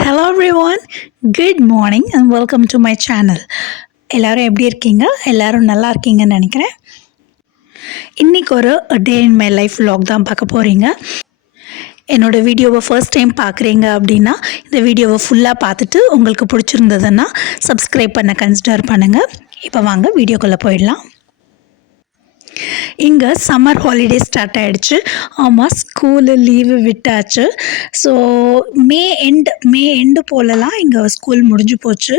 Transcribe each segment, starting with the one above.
Hello everyone, good morning and welcome to my channel. எல்லாரும் எப்படி இருக்கீங்க? எல்லாரும் நல்லா இருக்கீங்கன்னு நினைக்கிறேன். இன்னைக்கு ஒரு டே இன் மை லைஃப் vlog தான் பார்க்க போறீங்க. என்னோட வீடியோவை ஃபர்ஸ்ட் டைம் பார்க்குறீங்க அப்படின்னா இந்த வீடியோவை ஃபுல்லாக பார்த்துட்டு உங்களுக்கு பிடிச்சிருந்ததுன்னா சப்ஸ்கிரைப் பண்ண கன்சிடர் பண்ணுங்கள். இப்போ வாங்க வீடியோக்குள்ளே போயிடலாம். இங்கே சம்மர் ஹாலிடே ஸ்டார்ட் ஆகிடுச்சு. ஆமாம், ஸ்கூலு லீவு விட்டாச்சு. ஸோ மே எண்டு போலலாம் இங்கே ஸ்கூல் முடிஞ்சு போச்சு.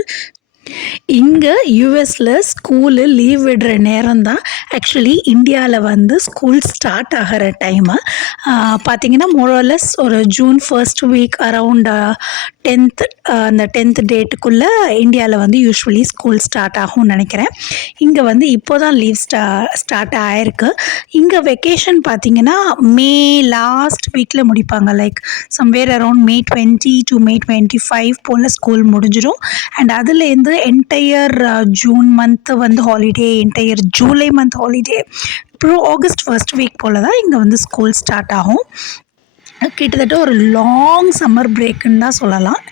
இங்கே யூஎஸில் ஸ்கூலு லீவ் விடுற நேரம் தான் ஆக்சுவலி இந்தியாவில் வந்து ஸ்கூல் ஸ்டார்ட் ஆகிற டைமு. பார்த்திங்கன்னா மோரலஸ் ஒரு June first week around 10th டேட்டுக்குள்ளே இந்தியாவில் வந்து யூஸ்வலி ஸ்கூல் ஸ்டார்ட் ஆகும்னு நினைக்கிறேன். இங்கே வந்து இப்போ தான் லீவ் ஸ்டார்ட் ஆகிருக்கு. இங்கே வெக்கேஷன் பார்த்திங்கன்னா மே லாஸ்ட் வீக்கில் முடிப்பாங்க. Like somewhere around May 20 to May 25 போல் ஸ்கூல் முடிஞ்சிடும். அண்ட் அதுலேருந்து என்டையர் ஜூன் மந்த்து வந்து holiday, entire July month holiday, அப்புறம் ஆகஸ்ட் ஃபர்ஸ்ட் வீக் போல் தான் இங்கே வந்து ஸ்கூல் ஸ்டார்ட் ஆகும். கிட்டத்தட்ட ஒரு லாங் சம்மர் பிரேக்குன்னு தான் சொல்லலாம்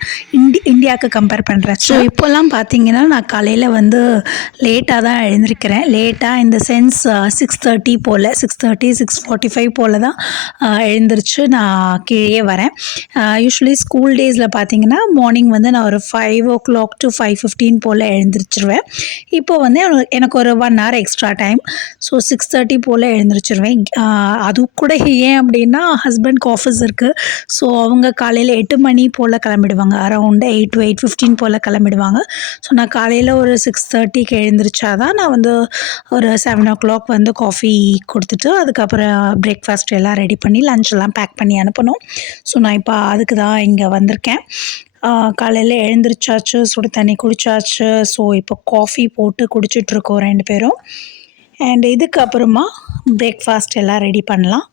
இந்தியாவுக்கு கம்பேர் பண்ணுறேன். ஸோ இப்போல்லாம் பார்த்தீங்கன்னா நான் காலையில் வந்து லேட்டாக தான் எழுந்திருக்கிறேன். லேட்டாக இந்த சென்ஸ் 6:30 போல் 6:45 போல் தான் எழுந்திரிச்சு நான் கீழே வரேன். யூஸ்வலி ஸ்கூல் டேஸில் பார்த்தீங்கன்னா மார்னிங் வந்து நான் ஒரு 5 o'clock to 5:15 போல் எழுந்திரிச்சிருவேன். இப்போ வந்து எனக்கு ஒரு 1 hour எக்ஸ்ட்ரா டைம். ஸோ 6:30 போல் எழுந்திரிச்சிருவேன். அது கூட ஏன் அப்படின்னா ஹஸ்பண்ட்க்கு ஆஃபீஸ் இருக்குது. ஸோ அவங்க காலையில் 8 மணி போல் கிளம்பிடுவாங்க. அரவுண்டு 8 to 8:15 போல் கிளம்பிடுவாங்க. ஸோ நான் காலையில் ஒரு 6:30க்கு எழுந்திரிச்சா தான் நான் வந்து ஒரு 7 o'clock வந்து காஃபி கொடுத்துட்டு அதுக்கப்புறம் பிரேக்ஃபாஸ்ட் எல்லாம் ரெடி பண்ணி லஞ்செல்லாம் பேக் பண்ணி அனுப்பணும். ஸோ நான் இப்போ அதுக்கு தான் இங்கே வந்திருக்கேன். காலையில் எழுந்திரிச்சாச்சு, சுடு தண்ணி குடித்தாச்சு. ஸோ இப்போ காஃபி போட்டு குடிச்சிட்ருக்கோம் 2 பேரும். அண்ட் இதுக்கப்புறமா பிரேக்ஃபாஸ்ட் எல்லாம் ரெடி பண்ணலாம்.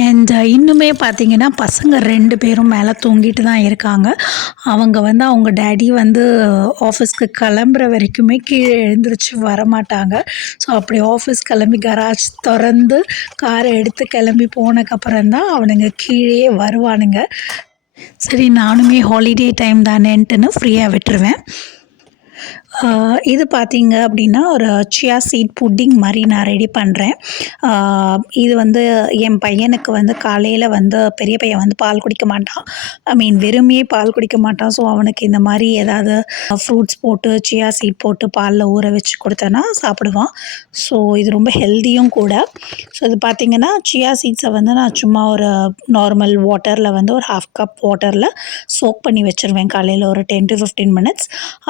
அண்ட் இன்னுமே பார்த்திங்கன்னா பசங்க 2 பேரும் மேலே தூங்கிட்டு தான் இருக்காங்க. அவங்க வந்து அவங்க டேடி வந்து ஆஃபீஸ்க்கு கிளம்புற வரைக்குமே கீழே எழுந்திரிச்சு வரமாட்டாங்க. ஸோ அப்படி ஆஃபீஸ் கிளம்பி கராஜ் திறந்து காரை எடுத்து கிளம்பி போனதுக்கப்புறம் தான் அவனுங்க கீழே வருவானுங்க. சரி, நானுமே ஹாலிடே டைம் தானேன்ட்டுன்னு ஃப்ரீயாக விட்டுருவேன். இது பார்த்திங்க அப்படின்னா ஒரு சியா சீட் புட்டிங் மாதிரி நான் ரெடி பண்ணுறேன். இது வந்து என் பையனுக்கு வந்து காலையில் வந்து பெரிய பையன் வந்து பால் குடிக்க மாட்டான். வெறுமையே பால் குடிக்க மாட்டான். ஸோ அவனுக்கு இந்த மாதிரி ஏதாவது ஃப்ரூட்ஸ் போட்டு சியா சீட் போட்டு பாலில் ஊற வச்சு கொடுத்தேன்னா சாப்பிடுவான். ஸோ இது ரொம்ப ஹெல்த்தியும் கூட. ஸோ இது பார்த்திங்கன்னா சியா சீட்ஸை வந்து நான் சும்மா ஒரு நார்மல் வாட்டரில் வந்து ஒரு 1/2 cup வாட்டரில் சோக் பண்ணி வச்சுருவேன் காலையில் ஒரு 10 to 15 minutes.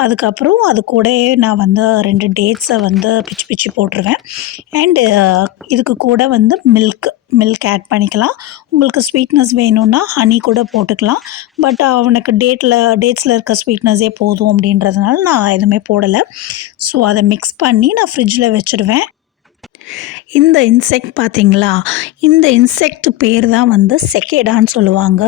அதுக்கப்புறம் அது கூட நான் வந்து 2 டேட்ஸை வந்து பிச்சு போட்டுருவேன். அண்டு இதுக்கு கூட வந்து மில்க் ஆட் பண்ணிக்கலாம். உங்களுக்கு ஸ்வீட்னஸ் வேணும்னா ஹனி கூட போட்டுக்கலாம். பட் அவனுக்கு டேட்ஸில் இருக்க ஸ்வீட்னஸே போதும் அப்படின்றதுனால நான் எதுவுமே போடலை. ஸோ அதை மிக்ஸ் பண்ணி நான் ஃப்ரிட்ஜில் வச்சுடுவேன். இந்த இன்செக்ட் பார்த்திங்களா, இந்த இன்செக்ட் பேர் தான் வந்து செகேடான்னு சொல்லுவாங்க.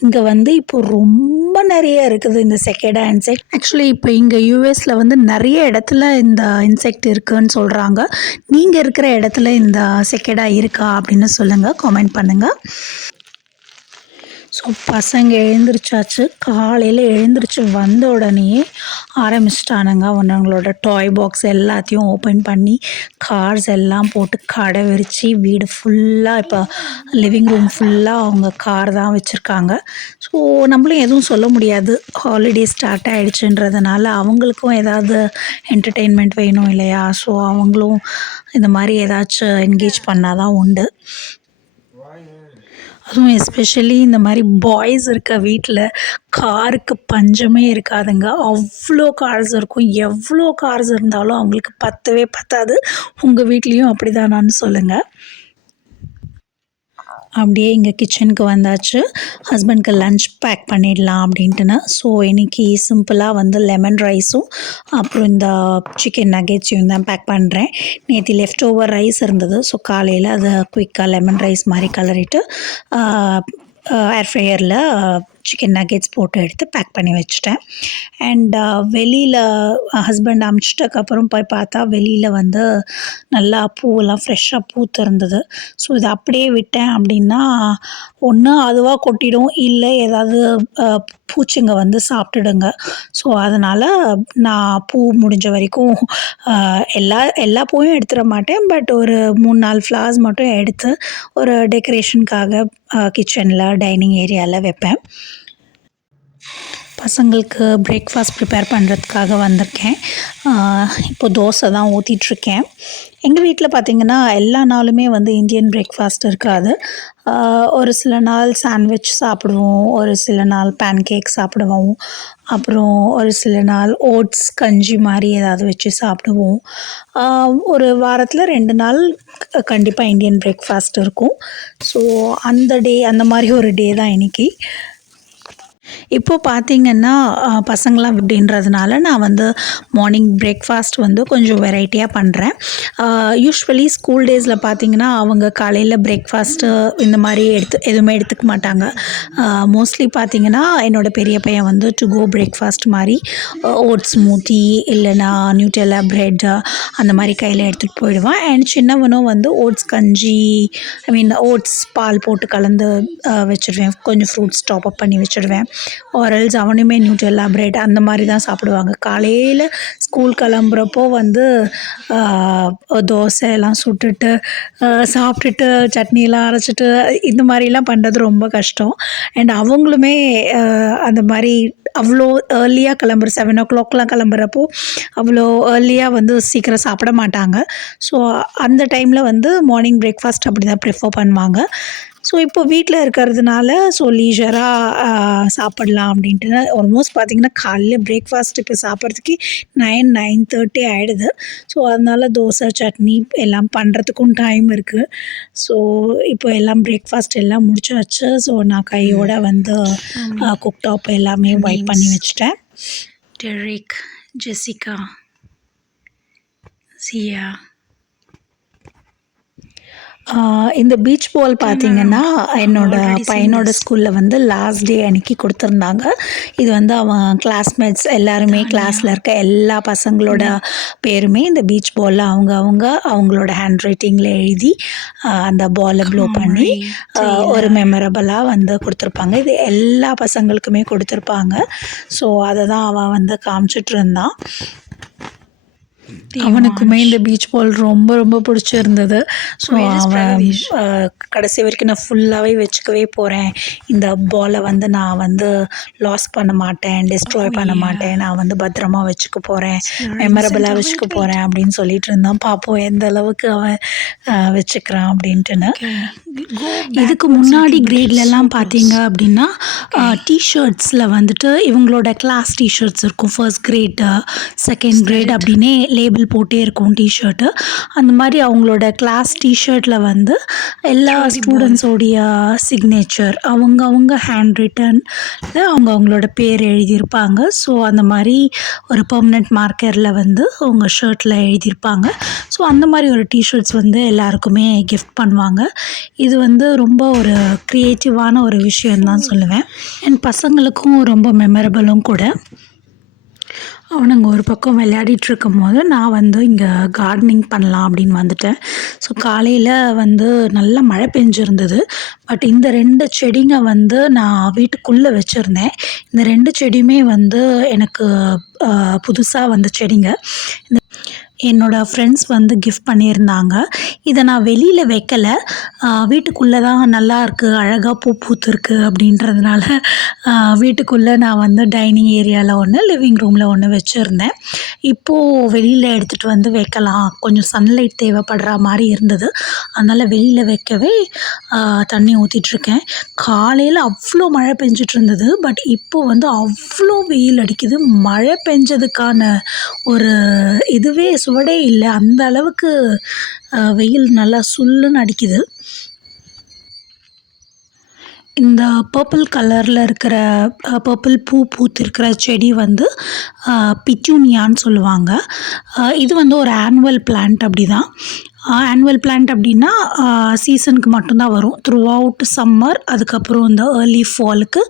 இங்கே வந்து இப்போ ரொம்ப நிறைய இருக்குது இந்த செகேடா இன்செக்ட். ஆக்சுவலி இப்போ இங்கே யூஎஸில் வந்து நிறைய இடத்துல இந்த இன்செக்ட் இருக்குதுன்னு சொல்கிறாங்க. நீங்கள் இருக்கிற இடத்துல இந்த செகேடா இருக்கா அப்படின்னு சொல்லுங்கள், காமெண்ட் பண்ணுங்கள். ஸோ பசங்க எழுந்திரிச்சாச்சு. காலையில் எழுந்திரிச்சு வந்த உடனேயே ஆரம்பிச்சிட்டானுங்க அவங்களோட டாய் பாக்ஸ் எல்லாத்தையும் ஓப்பன் பண்ணி கார்ஸ் எல்லாம் போட்டு கடை விரித்து வீடு ஃபுல்லாக இப்போ லிவிங் ரூம் ஃபுல்லாக அவங்க கார் தான் வச்சுருக்காங்க. ஸோ நம்மளும் எதுவும் சொல்ல முடியாது, ஹாலிடே ஸ்டார்ட் ஆகிடுச்சுன்றதுனால அவங்களுக்கும் ஏதாவது என்டர்டெயின்மெண்ட் வேணும் இல்லையா. ஸோ அவங்களும் இந்த மாதிரி ஏதாச்சும் என்கேஜ் பண்ணால் தான் உண்டு. அதுவும் எஸ்பெஷலி இந்த மாதிரி பாய்ஸ் இருக்க வீட்டில் காருக்கு பஞ்சமே இருக்காதுங்க. அவ்வளோ கார்ஸ் இருக்கும். எவ்வளோ கார்ஸ் இருந்தாலும் அவங்களுக்கு பத்தவே பத்தாது. உங்கள் வீட்லேயும் அப்படி தானான்னு சொல்லுங்கள். அப்படியே இங்கே கிச்சனுக்கு வந்தாச்சு. ஹஸ்பண்ட்க்கு லன்ச் பேக் பண்ணிடலாம் அப்படின்ட்டுன்னு. ஸோ இன்றைக்கி சிம்பிளாக வந்து லெமன் ரைஸும் அப்புறம் இந்த சிக்கன் நகெட்ஸையும் தான் பேக் பண்ணுறேன். நேற்று லெஃப்ட் ஓவர் ரைஸ் இருந்தது. ஸோ காலையில் அதை குயிக்காக லெமன் ரைஸ் மாதிரி கலரிட்டு ஏர் ஃப்ரையரில் சிக்கன் நக்கெட்ஸ் போட்டு எடுத்து பேக் பண்ணி வச்சுட்டேன். அண்ட் வெளியில் ஹஸ்பண்ட் அமுச்சிட்டக்கப்புறம் போய் பார்த்தா வெளியில் வந்து நல்லா பூவெல்லாம் ஃப்ரெஷ்ஷாக பூத்திருந்தது. ஸோ இதை அப்படியே விட்டேன் அப்படின்னா ஒன்று அதுவாக கொட்டிடும், இல்லை ஏதாவது பூச்சிங்க வந்து சாப்பிட்டுடுங்க. ஸோ அதனால் நான் பூ முடிஞ்ச வரைக்கும் எல்லா பூவையும் எடுத்துட மாட்டேன். பட் ஒரு 3-4 ஃப்ளவர்ஸ் மட்டும் எடுத்து ஒரு டெக்கரேஷனுக்காக கிச்சனில் டைனிங் ஏரியாவில் வைப்பேன். பசங்களுக்கு பிரேக்ஃபாஸ்ட் ப்ரிப்பேர் பண்ணுறதுக்காக வந்திருக்கேன். இப்போ தோசை தான் ஊற்றிட்டுருக்கேன். எங்கள் வீட்டில் பார்த்திங்கன்னா எல்லா நாளுமே வந்து இந்தியன் பிரேக்ஃபாஸ்ட் இருக்காது. ஒரு சில நாள் சாண்ட்விச் சாப்பிடுவோம், ஒரு சில நாள் பேன்கேக் சாப்பிடுவோம், அப்புறம் ஒரு சில நாள் ஓட்ஸ் கஞ்சி மாதிரி ஏதாவது வச்சு சாப்பிடுவோம். ஒரு வாரத்தில் 2 நாள் கண்டிப்பாக இந்தியன் பிரேக்ஃபாஸ்ட் இருக்கும். ஸோ அந்த மாதிரி ஒரு டே தான் இன்றைக்கி. இப்போ பார்த்திங்கன்னா பசங்களாம் அப்படின்றதுனால நான் வந்து மார்னிங் பிரேக்ஃபாஸ்ட் வந்து கொஞ்சம் வெரைட்டியாக பண்ணுறேன். யூஸ்வலி ஸ்கூல் டேஸில் பார்த்திங்கன்னா அவங்க காலையில் பிரேக்ஃபாஸ்ட்டு இந்த மாதிரி எதுவுமே எடுத்துக்க மாட்டாங்க. மோஸ்ட்லி பார்த்திங்கன்னா என்னோடய பெரிய பையன் வந்து டு கோ பிரேக்ஃபாஸ்ட் மாதிரி ஓட்ஸ் ஸ்மூத்தி இல்லைனா நியூட்டெல்லா ப்ரெட் அந்த மாதிரி கையில் எடுத்துகிட்டு போயிடுவான். அண்ட் சின்னவனும் வந்து ஓட்ஸ் கஞ்சி ஓட்ஸ் பால் போட்டு கலந்து வச்சுடுவேன். கொஞ்சம் ஃப்ரூட்ஸ் டாப் அப் பண்ணி வச்சுடுவேன். ஆரல்ஸ் அவனுமே நியூட்டெல்லா ப்ரெட் அந்த மாதிரி தான் சாப்பிடுவாங்க. காலையில் ஸ்கூல் கிளம்புறப்போ வந்து தோசை எல்லாம் சுட்டுட்டு சாப்பிட்டுட்டு சட்னியெல்லாம் அரைச்சிட்டு இந்த மாதிரிலாம் பண்ணுறது ரொம்ப கஷ்டம். அண்ட் அவங்களுமே அந்த மாதிரி அவ்வளோ ஏர்லியாக 7 o'clockலாம் கிளம்புறப்போ அவ்வளோ ஏர்லியாக வந்து சீக்கிரம் சாப்பிட மாட்டாங்க. ஸோ அந்த டைமில் வந்து மார்னிங் பிரேக்ஃபாஸ்ட் அப்படி தான் ப்ரிஃபர் பண்ணுவாங்க. ஸோ இப்போ வீட்டில் இருக்கிறதுனால ஸோ லீஜராக சாப்பிட்லாம் அப்படின்ட்டு ஆல்மோஸ்ட் பார்த்திங்கன்னா காலையில் பிரேக்ஃபாஸ்ட் இப்போ சாப்பிட்றதுக்கு 9-9:30 ஆகிடுது. ஸோ அதனால் தோசை சட்னி எல்லாம் பண்ணுறதுக்கும் டைம் இருக்குது. ஸோ இப்போ எல்லாம் பிரேக்ஃபாஸ்ட் எல்லாம் முடிச்சாச்சு. ஸோ நான் கையோட வந்து குக்டாப் எல்லாமே வைப் பண்ணி வச்சுட்டேன். டெரிக், ஜெசிகா, சியா. இந்த பீச் பால் பார்த்திங்கன்னா என்னோடய பையனோட ஸ்கூலில் வந்து லாஸ்ட் டே அன்றைக்கி கொடுத்துருந்தாங்க. இது வந்து அவன் கிளாஸ்மேட்ஸ் எல்லாருமே கிளாஸில் இருக்க எல்லா பசங்களோட பேருமே இந்த பீச் பாலில் அவங்களோட ஹேண்ட் ரைட்டிங்கில் எழுதி அந்த பாலை ப்ளோ பண்ணி ஒரு மெமரபிளாக வந்து கொடுத்துருப்பாங்க. இது எல்லா பசங்களுக்குமே கொடுத்துருப்பாங்க. ஸோ அதை தான் அவன் வந்து காமிச்சிட்டு இருந்தான். அவனுக்குமே இந்த பீச் பால் ரொம்ப ரொம்ப பிடிச்சிருந்தது. ஸோ அவன் கடைசி வரைக்கும் நான் ஃபுல்லாகவே வச்சுக்கவே போகிறேன், இந்த பாலை வந்து நான் வந்து லாஸ் பண்ண மாட்டேன், டிஸ்ட்ராய் பண்ண மாட்டேன், நான் வந்து பத்திரமா வச்சுக்க போகிறேன், மெமரபிளாக வச்சுக்க போகிறேன் அப்படின்னு சொல்லிட்டு இருந்தான். பார்ப்போம் எந்த அளவுக்கு அவன் வச்சுக்கிறான் அப்படின்ட்டுன்னு. இதுக்கு முன்னாடி கிரேட்லலாம் பார்த்தீங்க அப்படின்னா டிஷர்ட்ஸில் வந்துட்டு இவங்களோட கிளாஸ் டிஷர்ட்ஸ் இருக்கும். ஃபர்ஸ்ட் கிரேட், செகண்ட் கிரேட் அப்படின்னே லேபிள் போட்டே இருக்கும் டிஷர்ட்டு. அந்த மாதிரி அவங்களோட கிளாஸ் டிஷர்ட்டில் வந்து எல்லா ஸ்டூடெண்ட்ஸோடைய சிக்னேச்சர் அவங்க ஹேண்ட் ரிட்டனில் அவங்களோட பேர் எழுதியிருப்பாங்க. ஸோ அந்த மாதிரி ஒரு பெர்மனெண்ட் மார்க்கரில் வந்து அவங்க ஷர்ட்டில் எழுதியிருப்பாங்க. ஸோ அந்த மாதிரி ஒரு டிஷர்ட்ஸ் வந்து எல்லாருக்குமே கிஃப்ட் பண்ணுவாங்க. இது வந்து ரொம்ப ஒரு க்ரியேட்டிவான ஒரு விஷயந்தான் சொல்லுவேன். அண்ட் பசங்களுக்கும் ரொம்ப மெமரபிளும் கூட. அவனுங்க ஒரு பக்கம் விளையாடிட்டுருக்கும் போது நான் வந்து இங்கே கார்டனிங் பண்ணலாம் அப்படின்னு வந்துட்டேன். ஸோ காலையில் வந்து நல்லா மழை பெஞ்சிருந்தது. பட் இந்த 2 செடிங்க வந்து நான் வீட்டுக்குள்ளே வச்சுருந்தேன். இந்த 2 செடியுமே வந்து எனக்கு புதுசாக வந்த செடிங்க. என்னோடய ஃப்ரெண்ட்ஸ் வந்து கிஃப்ட் பண்ணியிருந்தாங்க. இதை நான் வெளியில் வைக்கலை, வீட்டுக்குள்ளே தான் நல்லாயிருக்கு, அழகாக பூ பூத்துருக்கு அப்படின்றதுனால வீட்டுக்குள்ளே நான் வந்து டைனிங் ஏரியாவில் ஒன்று, லிவிங் ரூமில் ஒன்று வச்சுருந்தேன். இப்போது வெளியில் எடுத்துகிட்டு வந்து வைக்கலாம், கொஞ்சம் சன்லைட் தேவைப்படுற மாதிரி இருந்தது. அதனால் வெளியில் வைக்கவே தண்ணி ஊற்றிட்டுருக்கேன். காலையில் அவ்வளோ மழை பெஞ்சிட்டு இருந்தது. பட் இப்போது வந்து அவ்வளோ வெயில் அடிக்குது. மழை பெஞ்சதுக்கான ஒரு இதுவே சுவடே இல்லை, அந்த அளவுக்கு வெயில் நல்லா சுல்லுன்னு அடிக்குது. இந்த பர்பிள் கலரில் இருக்கிற பர்பிள் பூ பூத்திருக்கிற செடி வந்து பிட்யூனியான்னு சொல்லுவாங்க. இது வந்து ஒரு ஆனுவல் பிளான்ட் அப்படி தான். ஆனுவல் பிளான்ட் அப்படின்னா சீசனுக்கு மட்டும்தான் வரும். த்ரூ அவுட் சம்மர், அதுக்கப்புறம் இந்த ஏர்லி ஃபாலுக்கு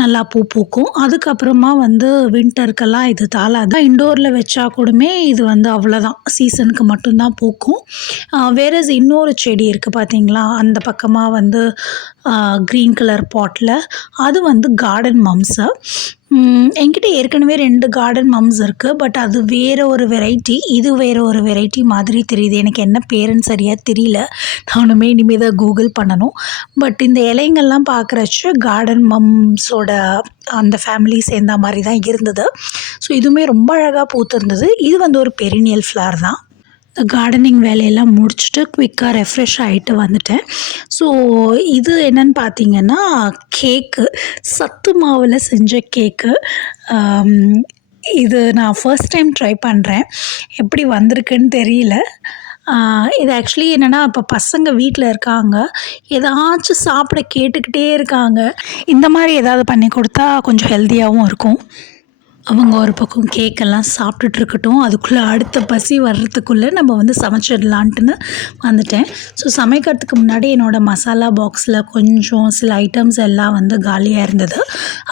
நல்லா பூ பூக்கும். அதுக்கப்புறமா வந்து வின்டருக்கெல்லாம் இது தாளாது. இன்டோரில் வச்சா கூடமே இது வந்து அவ்வளோதான், சீசனுக்கு மட்டும்தான் பூக்கும். வேறஸ் இன்னொரு செடி இருக்குது பார்த்தீங்களா, அந்த பக்கமாக வந்து க்ரீன் கலர் பாட்டில், அது வந்து கார்டன் மம்ஸு. என்கிட்ட ஏற்கனவே 2 கார்டன் மம்ஸ் இருக்குது. பட் அது வேறு ஒரு வெரைட்டி, இது வேறு ஒரு வெரைட்டி மாதிரி தெரியுது. எனக்கு என்ன பேருன்னு சரியாக தெரியல. நானுமே இனிமேல் தான் கூகுள் பண்ணணும். பட் இந்த இலைங்கள்லாம் பார்க்குறச்ச கார்டன் மம்ஸோட அந்த ஃபேமிலி சேர்ந்த மாதிரி தான் இருந்தது. ஸோ இதுவுமே ரொம்ப அழகாக பூத்திருந்தது. இது வந்து ஒரு பெரினியல் ஃப்ளவர் தான். கார்டனிங் வேலையெல்லாம் முடிச்சுட்டு குயிக்காக ரெஃப்ரெஷ் ஆகிட்டு வந்துட்டேன். ஸோ இது என்னன்னு பார்த்தீங்கன்னா, கேக்கு, சத்து மாவில் செஞ்ச கேக்கு. இது நான் ஃபர்ஸ்ட் டைம் ட்ரை பண்ணுறேன். எப்படி வந்திருக்குன்னு தெரியல. இது ஆக்சுவலி என்னென்னா, இப்போ பசங்க வீட்டில் இருக்காங்க, ஏதாச்சும் சாப்பிட கேட்டுக்கிட்டே இருக்காங்க. இந்த மாதிரி ஏதாவது பண்ணி கொடுத்தா கொஞ்சம் ஹெல்த்தியாகவும் இருக்கும். அவங்க ஒரு பக்கம் கேக்கெல்லாம் சாப்பிட்டுட்டு இருக்கட்டும், அதுக்குள்ளே அடுத்த பசி வர்றதுக்குள்ளே நம்ம வந்து சமைச்சிடலான்ட்டுன்னு வந்துட்டேன். ஸோ சமைக்கிறதுக்கு முன்னாடி என்னோடய மசாலா பாக்ஸில் கொஞ்சம் சில ஐட்டம்ஸ் எல்லாம் வந்து காலியாக இருந்தது.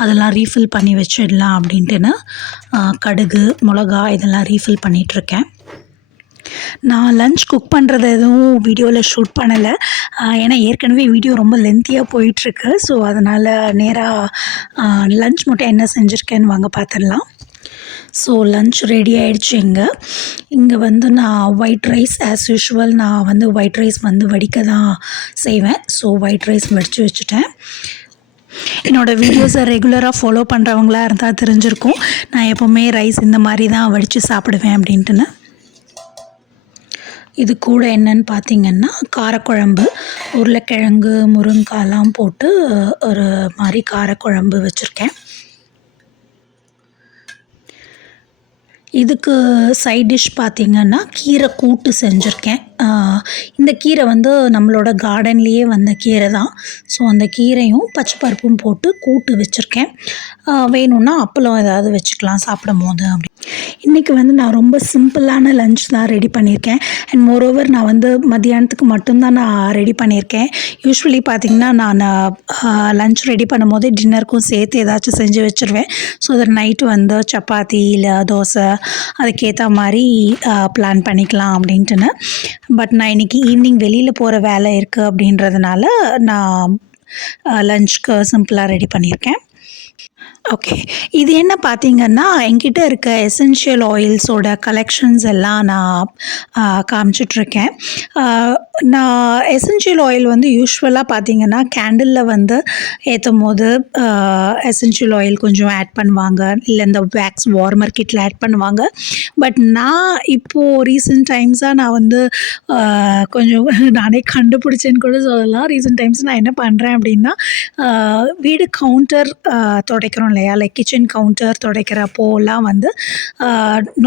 அதெல்லாம் ரீஃபில் பண்ணி வச்சிடலாம் அப்படின்ட்டுன்னு கடுகு, மிளகா இதெல்லாம் ரீஃபில் பண்ணிகிட்ருக்கேன். நான் லன்ச் குக் பண்ணுறது எதுவும் வீடியோவில் ஷூட் பண்ணலை. ஏன்னா ஏற்கனவே வீடியோ ரொம்ப லென்த்தியாக போயிட்டுருக்கு. ஸோ அதனால் நேராக லன்ச் மட்டும் என்ன செஞ்சுருக்கேன்னு வாங்க பார்த்துடலாம். ஸோ லன்ச் ரெடி ஆகிடுச்சு. இங்கே வந்து நான் ஒயிட் ரைஸ் ஆஸ் யூஷுவல், நான் வந்து ஒயிட் ரைஸ் வந்து வடிக்க தான் செய்வேன். ஸோ ஒயிட் ரைஸ் வடித்து வச்சுட்டேன். என்னோடய வீடியோஸை ரெகுலராக ஃபாலோ பண்ணுறவங்களா இருந்தால் தெரிஞ்சிருக்கும், நான் எப்போவுமே ரைஸ் இந்த மாதிரி தான் வடித்து சாப்பிடுவேன் அப்படின்ட்டுன்னு. இது கூட என்னன்னு பார்த்திங்கன்னா, காரக்குழம்பு, உருளைக்கிழங்கு, முருங்கைக்காலாம் போட்டு ஒரு மாதிரி காரக்குழம்பு வச்சுருக்கேன். இதுக்கு சைட் டிஷ் பார்த்திங்கன்னா, கீரை கூட்டு செஞ்சுருக்கேன். இந்த கீரை வந்து நம்மளோட கார்டன்லேயே வந்த கீரை தான். ஸோ அந்த கீரையும் பச்சை பருப்பும் போட்டு கூட்டு வச்சுருக்கேன். வேணும்னா அப்பளம் ஏதாவது வச்சுக்கலாம் சாப்பிடும் போது அப்படி. இன்றைக்கி வந்து நான் ரொம்ப சிம்பிளான லன்ச் தான் ரெடி பண்ணியிருக்கேன். அண்ட் மோரோவர் நான் வந்து மத்தியானத்துக்கு மட்டும்தான் நான் ரெடி பண்ணியிருக்கேன். யூஸ்வலி பார்த்திங்கன்னா, நான் லன்ச் ரெடி பண்ணும்போதே டின்னருக்கும் சேர்த்து ஏதாச்சும் செஞ்சு வச்சுருவேன். ஸோ அது நைட்டு வந்து சப்பாத்தி இல்லை தோசை அதுக்கேற்ற மாதிரி பிளான் பண்ணிக்கலாம் அப்படின்ட்டுன்னு. பட் நான் இன்றைக்கி ஈவினிங் வெளியில் போகிற வேலை இருக்குது அப்படின்றதுனால நான் லன்ச்சுக்கு சிம்பிளாக ரெடி பண்ணியிருக்கேன். ஓகே, இது என்ன பார்த்தீங்கன்னா, என்கிட்ட இருக்க எசென்ஷியல் ஆயில்ஸோட கலெக்ஷன்ஸ் எல்லாம் நான் காமிச்சிட்ருக்கேன். நான் எசென்ஷியல் ஆயில் வந்து யூஸ்வலாக பார்த்தீங்கன்னா, கேண்டிலில் வந்து ஏற்றும் போது எசென்ஷியல் ஆயில் கொஞ்சம் ஆட் பண்ணுவாங்க, இல்லை இந்த வேக்ஸ் வார்மர் கிட்டில் ஆட் பண்ணுவாங்க. பட் நான் இப்போது ரீசெண்ட் டைம்ஸாக நான் வந்து கொஞ்சம் நானே கண்டுபிடிச்சேன்னு கூட சொல்லலாம். ரீசெண்ட் டைம்ஸ் நான் என்ன பண்ணுறேன் அப்படின்னா, வீடு கவுண்டர் துடைக்கிறோம் இல்லையா, லைக் கிச்சன் கவுண்டர் துடைக்கிறப்போலாம் வந்து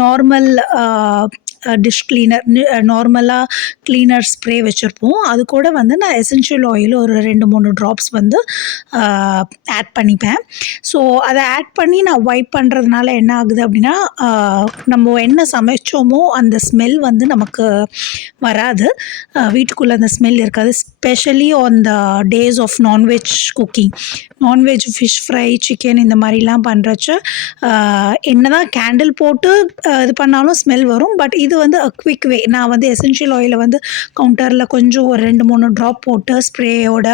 நார்மல் டிஷ் கிளீனர், நார்மலாக கிளீனர் ஸ்ப்ரே வச்சுருப்போம். அது கூட வந்து நான் எசென்ஷியல் ஆயில் ஒரு 2-3 ட்ராப்ஸ் வந்து ஆட் பண்ணிப்பேன். ஸோ அதை ஆட் பண்ணி நான் வைப் பண்ணுறதுனால என்ன ஆகுது அப்படின்னா, நம்ம என்ன சமைச்சோமோ அந்த ஸ்மெல் வந்து நமக்கு வராது, வீட்டுக்குள்ளே அந்த ஸ்மெல் இருக்காது. Specially on the days of non veg cooking, non veg fish fry, chicken இந்த மாதிரிலாம் பண்ணுறச்ச என்ன தான் கேண்டில் போட்டு இது பண்ணாலும் ஸ்மெல் வரும். பட் இது வந்து அ குவிக் வே. நான் வந்து எசென்ஷியல் ஆயிலை வந்து கவுண்டரில் கொஞ்சம் ஒரு 2-3 ட்ராப் போட்டு ஸ்ப்ரேயோட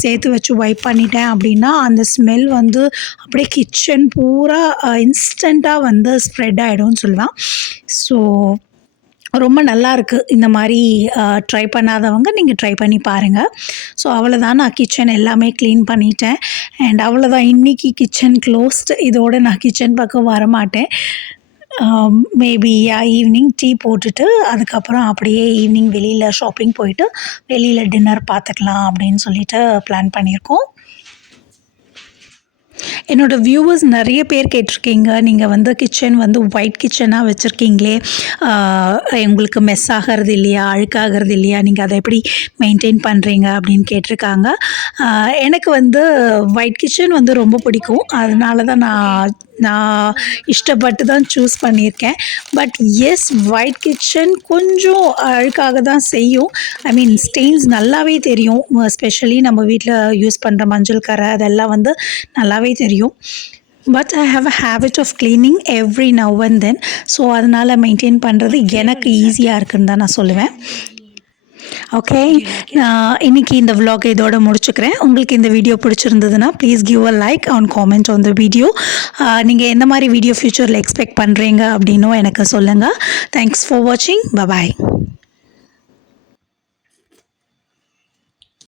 சேர்த்து வச்சு வைப் பண்ணிட்டேன் அப்படின்னா, அந்த ஸ்மெல் வந்து அப்படியே கிச்சன் பூரா இன்ஸ்டண்ட்டாக வந்து ஸ்ப்ரெட் ஆகிடும்னு சொல்லலாம். ஸோ ரொம்ப நல்லாயிருக்கு. இந்த மாதிரி ட்ரை பண்ணாதவங்க நீங்கள் ட்ரை பண்ணி பாருங்கள். ஸோ அவ்வளோதான், நான் கிச்சன் எல்லாமே க்ளீன் பண்ணிட்டேன். அண்ட் அவ்வளோதான், இன்றைக்கி கிச்சன் க்ளோஸ்டு. இதோடு நான் கிச்சன் பக்கம் வரமாட்டேன். மேபி ஈவினிங் டீ போட்டுட்டு அதுக்கப்புறம் அப்படியே ஈவினிங் வெளியில் ஷாப்பிங் போயிட்டு வெளியில் டின்னர் பார்த்துக்கலாம் அப்படின்னு சொல்லிட்டு பிளான் பண்ணியிருக்கோம். என்னோடய வியூவர்ஸ் நிறைய பேர் கேட்டிருக்கீங்க, நீங்கள் வந்து கிச்சன் வந்து ஒயிட் கிச்சனாக வச்சுருக்கீங்களே, உங்களுக்கு மெஸ் ஆகிறது இல்லையா, அழுக்காகிறது இல்லையா, நீங்கள் அதை எப்படி மெயின்டைன் பண்ணுறீங்க அப்படின்னு கேட்டிருக்காங்க. எனக்கு வந்து ஒயிட் கிச்சன் வந்து ரொம்ப பிடிக்கும். அதனால தான் நான் நான் இஷ்டப்பட்டு தான் சூஸ் பண்ணியிருக்கேன். பட் எஸ், ஒயிட் கிச்சன் கொஞ்சம் அழுக்காக தான் செய்யும். ஐ மீன் ஸ்டெயின்ஸ் நல்லாவே தெரியும். எஸ்பெஷலி நம்ம வீட்டில் யூஸ் பண்ணுற மஞ்சள் கரை அதெல்லாம் வந்து நல்லாவே தெரியும். But I have a habit of cleaning every now and then. So அதனால் மெயின்டைன் பண்ணுறது எனக்கு ஈஸியாக இருக்குன்னு தான் நான் சொல்லுவேன். ஓகே, இன்னைக்கு இந்த vlog இதோட முடிச்சுக்கிறேன். உங்களுக்கு இந்த வீடியோ பிடிச்சிருந்ததுன்னா please give a like and comment on the video. நீங்கள் எந்த மாதிரி வீடியோ ஃப்யூச்சரில் எக்ஸ்பெக்ட் பண்ணுறீங்க அப்படின்னும் எனக்கு சொல்லுங்கள். தேங்க்ஸ் ஃபார் வாட்சிங். பை.